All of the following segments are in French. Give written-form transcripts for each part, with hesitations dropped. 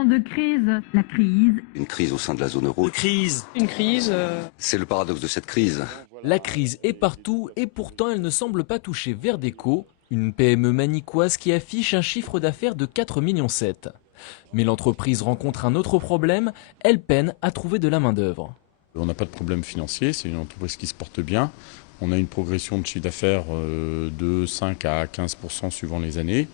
temps de crise. La crise. Une crise au sein de la zone euro. Une crise. C'est le paradoxe de cette crise. La crise est partout et pourtant elle ne semble pas toucher Verdeco, une PME manicoise qui affiche un chiffre d'affaires de 4,7 millions. Mais l'entreprise rencontre un autre problème, elle peine à trouver de la main-d'œuvre. On n'a pas de problème financier, c'est une entreprise qui se porte bien. On a une progression de chiffre d'affaires de 5 à 15% suivant les années.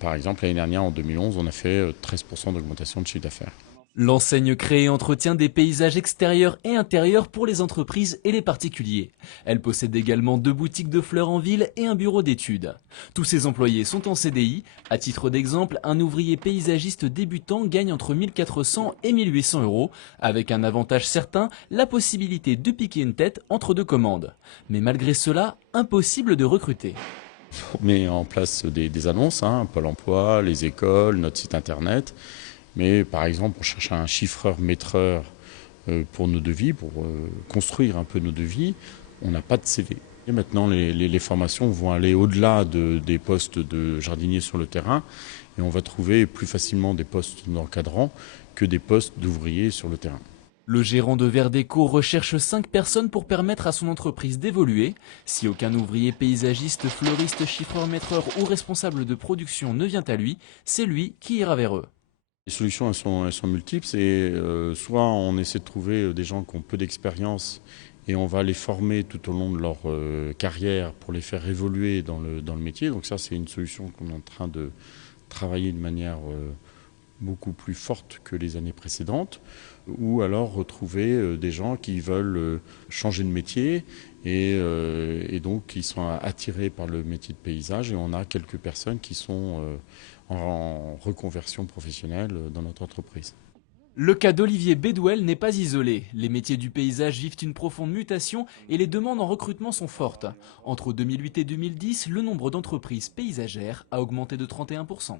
Par exemple, l'année dernière, en 2011, on a fait 13% d'augmentation de chiffre d'affaires. L'enseigne crée et entretient des paysages extérieurs et intérieurs pour les entreprises et les particuliers. Elle possède également 2 boutiques de fleurs en ville et un bureau d'études. Tous ses employés sont en CDI. À titre d'exemple, un ouvrier paysagiste débutant gagne entre 1 400 et 1 800 euros, avec un avantage certain, la possibilité de piquer une tête entre 2 commandes. Mais malgré cela, impossible de recruter. On met en place des annonces, Pôle emploi, les écoles, notre site internet. Mais par exemple, on cherche un chiffreur-maîtreur pour nos devis, pour construire un peu nos devis. On n'a pas de CV. Et maintenant, les formations vont aller au-delà des postes de jardiniers sur le terrain. Et on va trouver plus facilement des postes d'encadrant que des postes d'ouvriers sur le terrain. Le gérant de Verdeco recherche 5 personnes pour permettre à son entreprise d'évoluer. Si aucun ouvrier paysagiste, fleuriste, chiffreur-maîtreur ou responsable de production ne vient à lui, c'est lui qui ira vers eux. Les solutions, elles sont multiples. Soit on essaie de trouver des gens qui ont peu d'expérience et on va les former tout au long de leur carrière pour les faire évoluer dans le métier. Donc ça, c'est une solution qu'on est en train de travailler de manière beaucoup plus forte que les années précédentes. Ou alors retrouver des gens qui veulent changer de métier et donc qui sont attirés par le métier de paysage. Et on a quelques personnes qui sont en reconversion professionnelle dans notre entreprise. Le cas d'Olivier Bédouel n'est pas isolé. Les métiers du paysage vivent une profonde mutation et les demandes en recrutement sont fortes. Entre 2008 et 2010, le nombre d'entreprises paysagères a augmenté de 31%.